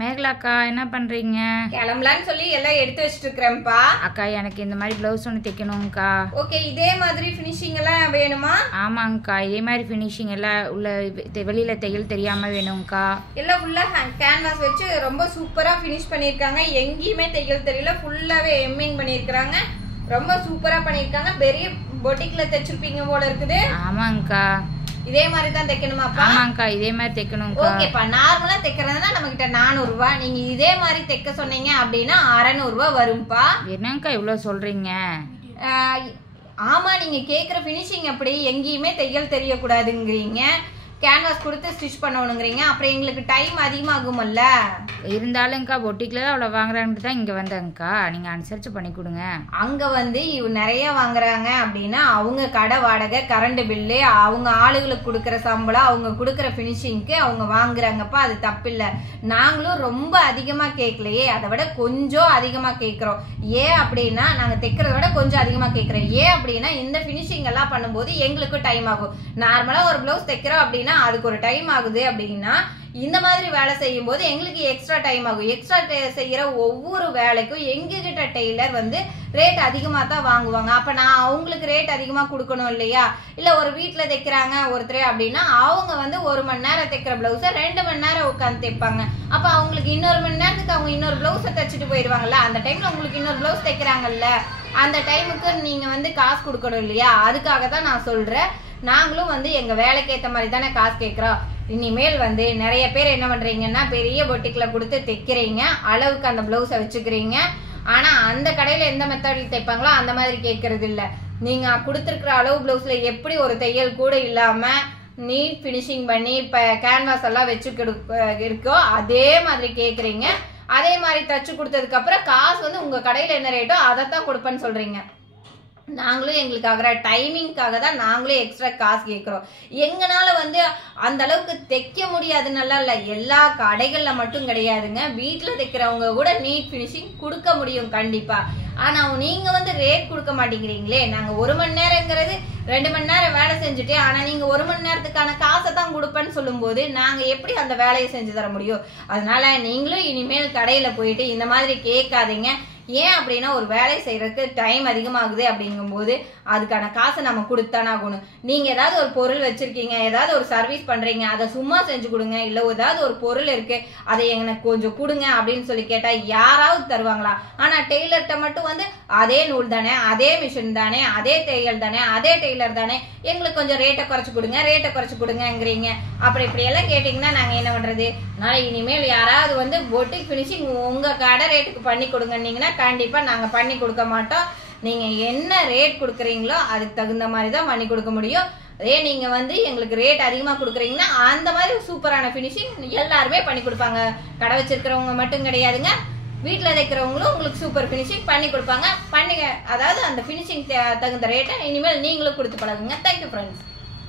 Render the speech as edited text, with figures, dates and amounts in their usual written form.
மேகலா அக்கா என்ன பண்றீங்க? கிளம்பலான்னு சொல்லி எல்லாம் எடுத்து வச்சிட்டு இருக்கேன்ப்பா. அக்கா எனக்கு இந்த மாதிரி ப்ளவுஸ் ஒன்று தைக்கணும்க்கா. ஓகே, இதே மாதிரி ஃபினிஷிங் எல்லாம் வேணுமா? ஆமாங்கக்கா, இதே மாதிரி ஃபினிஷிங் எல்லாம் உள்ள வெளியில தையல் தெரியாம வேணும்க்கா. எல்லாம் ஃபுல்லா கேன்வாஸ் வச்சு ரொம்ப சூப்பரா ஃபினிஷ் பண்ணிருக்காங்க. எங்கேயுமே தையல் தெரியல, ஃபுல்லாவே எம்மிங் பண்ணிருக்காங்க. ரொம்ப சூப்பரா பண்ணிருக்காங்க. பெரிய பொட்டிக்ல தைச்சிருப்பீங்க போல இருக்குது. ஆமாங்கக்கா, இதே மாதிரி தான் தைக்கணுமாப்பா? ஆமாங்கக்கா, இதே மாதிரி தைக்கணும்க்கா. ஓகேப்பா, நார்மலா தைக்கிறதுனா நம்ம கிட்ட 400 ரூபாய். நீங்க இதே மாதிரி தைக்க சொன்னீங்க அப்படின்னா 600 ரூபாய் வரும்பா. என்னங்கக்கா இவ்வளவு சொல்றீங்க? ஆமா, நீங்க கேக்குற ஃபினிஷிங் அப்படி எங்கேயுமே தையல் தெரியக்கூடாதுங்கிறீங்க, கேன்வாஸ் கொடுத்து ஸ்டிச் பண்ணணுங்கிறீங்க. அப்புறம் எங்களுக்கு டைம் அதிகமாகுமல்ல. இருந்தாலும்க்கா பொட்டிக்ல தான் அவ்வளோ வாங்குறாங்கன்னு தான் இங்கே வந்தேங்க்கா. நீங்கள் அனுசரித்து பண்ணி கொடுங்க. அங்கே வந்து நிறைய வாங்குறாங்க அப்படின்னா அவங்க கடை வாடகை, கரண்ட் பில்லு, அவங்க ஆளுகளுக்கு கொடுக்குற சம்பளம், அவங்க கொடுக்குற ஃபினிஷிங்க்கு அவங்க வாங்குறாங்கப்பா. அது தப்பில்லை. நாங்களும் ரொம்ப அதிகமாக கேட்கலையே, அதை விட கொஞ்சம் அதிகமாக கேட்குறோம். ஏன் அப்படின்னா நாங்கள் தைக்கிறத விட கொஞ்சம் அதிகமாக கேட்குறோம். ஏன் அப்படின்னா இந்த ஃபினிஷிங் எல்லாம் பண்ணும்போது எங்களுக்கு டைம் ஆகும். நார்மலாக ஒரு ப்ளவுஸ் தைக்கிறோம் அப்படின்னா அதுக்கு ஒரு டைம் ஆகுது. அப்படின்னா இந்த மாதிரி வேலை செய்யும் போது எங்களுக்கு எக்ஸ்ட்ரா டைம் ஆகும். எக்ஸ்ட்ரா செய்யற ஒவ்வொரு வேலைக்கும் எங்ககிட்ட டெய்லர் வந்து ரேட் அதிகமா தான் வாங்குவாங்க. அப்ப நான் அவங்களுக்கு ரேட் அதிகமா கொடுக்கணும் இல்லையா? இல்ல ஒரு வீட்டுல தைக்கிறாங்க ஒருத்தர் அப்படின்னா அவங்க வந்து 1 மணி நேரம் தைக்கிற பிளவுஸ 2 மணி நேரம் உட்காந்து தைப்பாங்க. அப்ப அவங்களுக்கு இன்னொரு மணி நேரத்துக்கு அவங்க இன்னொரு பிளவுஸ தைச்சிட்டு போயிடுவாங்கல்ல. அந்த டைம்ல உங்களுக்கு இன்னொரு பிளவுஸ் தைக்கிறாங்கல்ல, அந்த டைமுக்கு நீங்க வந்து காசு கொடுக்கணும் இல்லையா? அதுக்காக தான் நான் சொல்றேன். நாங்களும் வந்து எங்க வேலைக்கு ஏற்ற மாதிரி தானே காசு கேட்கிறோம். இனிமேல் வந்து நிறைய பேர் என்ன பண்றீங்கன்னா பெரிய பொட்டிக்ல கொடுத்து தைக்கிறீங்க, அளவுக்கு அந்த பிளவுஸை வச்சுக்கிறீங்க. ஆனா அந்த கடையில எந்த மெத்தட்ல தைப்பாங்களோ அந்த மாதிரி கேட்கறது இல்ல. நீங்க கொடுத்துருக்கிற அளவு பிளவுஸ்ல எப்படி ஒரு தையல் கூட இல்லாம நீட் பினிஷிங் பண்ணி இப்ப கேன்வாஸ் எல்லாம் வச்சு இருக்கோ அதே மாதிரி கேக்குறீங்க. அதே மாதிரி தச்சு கொடுத்ததுக்கு அப்புறம் காசு வந்து உங்க கடையில என்ன ரேட்டோ அதைத்தான் கொடுப்பேன்னு சொல்றீங்க. நாங்களும் எங்களுக்கு ஆகிற டைமிங்காக தான் நாங்களும் எக்ஸ்ட்ரா காசு கேட்குறோம். எங்கனால வந்து அந்த அளவுக்கு தைக்க முடியாதுன்னால இல்லை, எல்லா கடைகள்ல மட்டும் கிடையாதுங்க. வீட்டில் தைக்கிறவங்க கூட நீட் ஃபினிஷிங் கொடுக்க முடியும் கண்டிப்பா. ஆனா நீங்க வந்து ரேட் கொடுக்க மாட்டேங்கிறீங்களே. நாங்க 1 மணி நேரங்கிறது 2 மணி நேரம் வேலை செஞ்சுட்டு, ஆனா நீங்க 1 மணி நேரத்துக்கான காசை தான் கொடுப்பேன்னு சொல்லும் போது நாங்க எப்படி அந்த வேலையை செஞ்சு தர முடியும்? அதனால நீங்களும் இனிமேல் கடையில போயிட்டு இந்த மாதிரி கேட்காதீங்க. ஏன் அப்படின்னா ஒரு வேலை செய்யறதுக்கு டைம் அதிகமாகுது அப்படிங்கும் போது அதுக்கான காசை நம்ம கொடுத்தானே ஆகணும். நீங்க ஏதாவது ஒரு பொருள் வச்சிருக்கீங்க, ஏதாவது ஒரு சர்வீஸ் பண்றீங்க, அதை சும்மா செஞ்சு கொடுங்க. இல்ல ஏதாவது ஒரு பொருள் இருக்கு அதை எனக்கு கொஞ்சம் கொடுங்க அப்படின்னு சொல்லி கேட்டா யாராவது தருவாங்களா? ஆனா டெய்லர்கிட்ட மட்டும் வந்து அதே நூல் தானே, அதே மிஷின் தானே, அதே தையல் தானே, அதே டெய்லர் தானே, எங்களுக்கு கொஞ்சம் ரேட்டை குறைச்சு கொடுங்க, ரேட்டை குறைச்சு கொடுங்கிறீங்க. அப்புறம் இப்படி எல்லாம் கேட்டீங்கன்னா நாங்க என்ன பண்றது? நாளை இனிமேல் யாராவது வந்து பொட்டிக் பினிஷிங் உங்க கடை ரேட்டுக்கு பண்ணி கொடுங்கன்னீங்கன்னா கண்டிப்பா நாங்க பண்ணி கொடுக்க மாட்டோம். நீங்க என்ன ரேட் கொடுக்குறீங்களோ அதுக்கு தகுந்த மாதிரி தான் பண்ணி கொடுக்க முடியும். அதே நீங்க வந்து எங்களுக்கு ரேட் அதிகமா கொடுக்குறீங்கன்னா அந்த மாதிரி சூப்பரான பினிஷிங் எல்லாருமே பண்ணி கொடுப்பாங்க. கடை வச்சிருக்கிறவங்க மட்டும் கிடையாதுங்க, வீட்டில் தைக்கிறவங்களும் உங்களுக்கு சூப்பர் பினிஷிங் பண்ணி கொடுப்பாங்க. பண்ணுங்க, அதாவது அந்த பினிஷிங் தகுந்த ரேட்டை இனிமேல் நீங்களும் கொடுத்து பழகுங்க. Thank you friends.